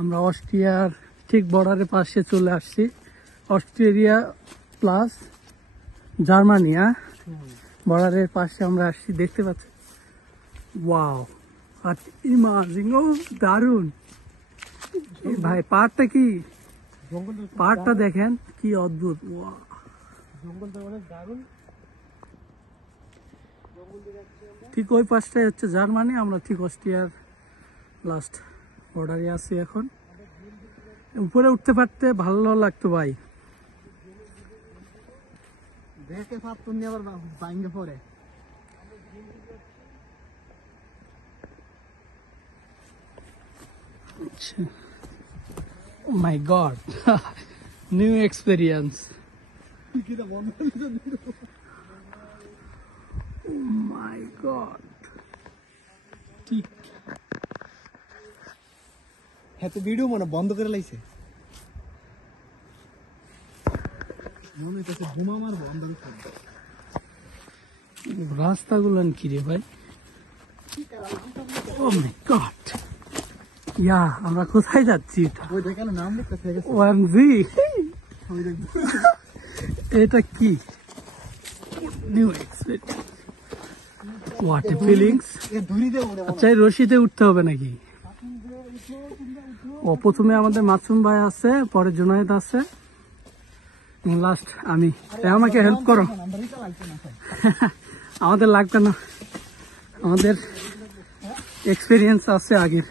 আমরা অস্ট্রিয়ার ঠিক বর্ডারের পাশে চলে আসছি। অস্ট্রেলিয়া প্লাস জার্মানি, বর্ডারের পাশে আমরা আসছি, দেখতে পাচ্ছি। ওয়াও, আর ইমাজিং, ও দারুণ ভাই। পাহাড়টা কি, পাহাড়টা দেখেন কি অদ্ভুত। ওয়াও, জঙ্গলটা অনেক দারুণ। ঠিক ওই পাশটাই হচ্ছে জার্মানি, আমরা ঠিক অস্ট্রিয়ার লাস্ট বর্ডারে আছি এখন। উপরে উঠতে পারতে ভালো লাগতো ভাই। দেখে ভাব তুমি আবার বাইঙ্গে পড়ে। Oh my god, new experience. Oh my god. ঠিক হ্যাঁ, তো ভিডিও মনে বন্ধ করে লাইছে, মনে হইতেছে ঘুমা মারবো অন্ধকার। রাস্তাগুলো কি রে ভাই। Oh my god. ইয়া, আমরা কোথায় যাচ্ছি? ওই দেখেন নাম লিখতেছে ওয়ানজি। এটা কি new experience, what a feelings. আচ্ছা, এই রশিতে উঠতে হবে নাকি? ও, প্রথমে আমাদের মাসুম ভাই আছে, পরে জুনায়েদ আছে, লাস্ট আমি। আমাকে হেল্প করো। আমাদের লাগবে না, আমাদের এক্সপিরিয়েন্স আছে আগের।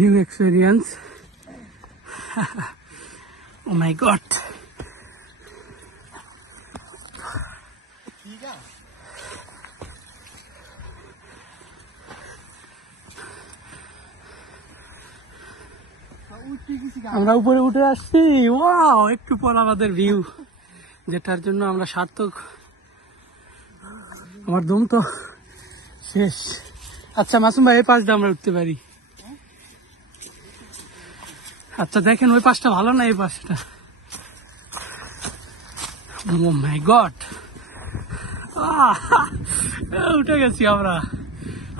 New experience. Oh my god. আমরা উপরে উঠে আসছি। ওয়াও, একটু পর আমাদের ভিউ, যেটার জন্য আমরা সার্থক। আমার দম তো শেষ। আচ্ছা মাসুম ভাই, এই পাশটা আমরা উঠতে পারি? আচ্ছা দেখেন, ওই পাশটা ভালো না, এই পাশটা। ও মাই গড, উঠে গেছি আমরা।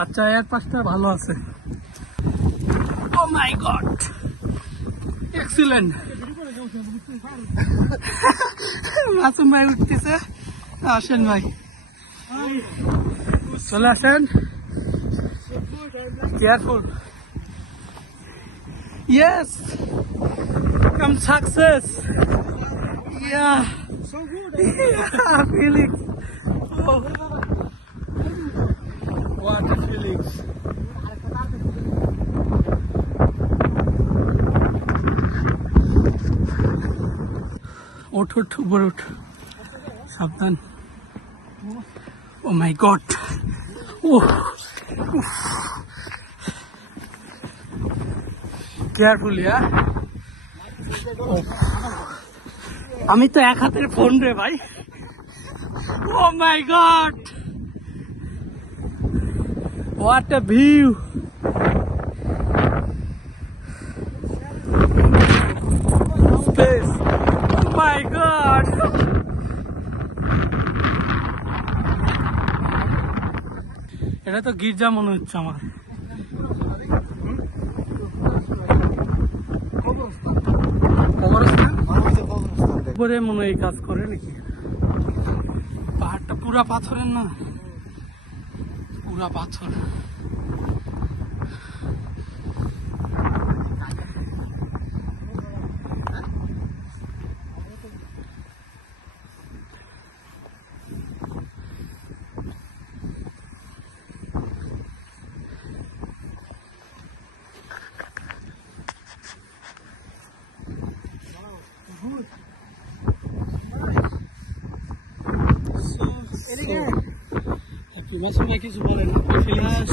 আচ্ছা, এর পাশটা ভালো আছে। ও মাই গড, এক্সিলেন্ট। মাসুম ভাই উঠতেছে, আসেন ভাই, চলে আসেন। Careful. Yes, come success. Yeah, so good. Yeah, feelings. Oh. What a feelings. ওঠ ওঠ, উপরে ওঠ, সাবধান। Oh my god. Carefully, yeah. আমি তো এক হাতের ফোন রে ভাই। Oh my god, what a view. Space. Oh my god. এটা তো গির্জা মনে হচ্ছে আমার। উপরে মনে হয় কাজ করে নাকি? পাহাড়টা পুরা পাথরের না, পুরা পাথর।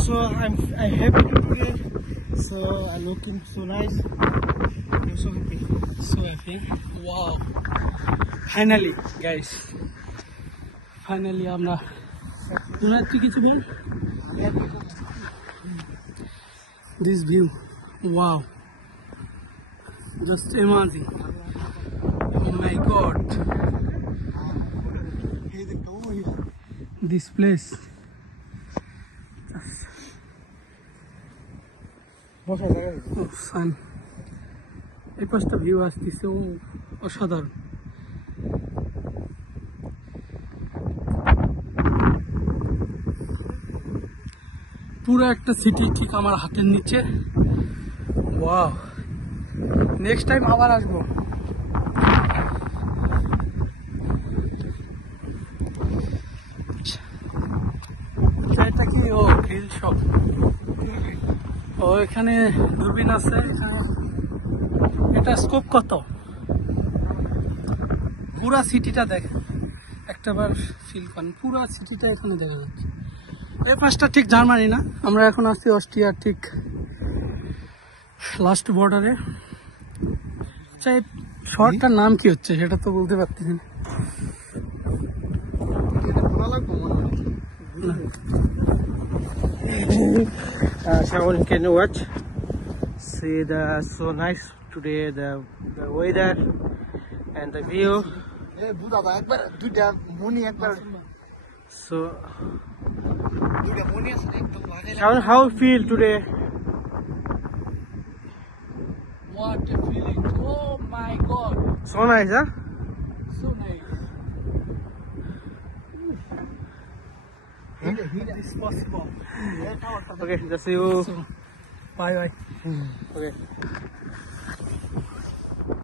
So I'm happy to be here. So I'm looking so nice. I'm so happy. So happy. Wow. Finally, guys. Finally, আমরা তুই কিছু বল। This view. Wow. Just amazing. god. This place. Oh, sun. এই পাশটা ভিউ আসতেছে ও অসাধারণ। পুরো একটা সিটি ঠিক আমার হাতের নিচে। ওয়াও, নেক্সট টাইম আবার আসবো। এটা কি? ও গ্রিল শপ। ও এখানে দূরবীন আছে। এটা স্কোপ কত? পুরা সিটিটা দেখে একটাবার ফিল করেন, পুরা সিটিটা এখানে দেখা যাচ্ছে। এই পাশটা ঠিক জার্মানি না, আমরা এখন আসছি অস্ট্রিয়ার ঠিক লাস্ট বর্ডারে। আচ্ছা, এই শহরটার নাম কি হচ্ছে সেটা তো বলতে পারতেছি না। Someone can watch. See the so nice today, the weather and the view. So how feel today? What a feeling! Oh my god! So nice, huh? So nice. It's possible. Okay, just see you. So, bye bye. Okay.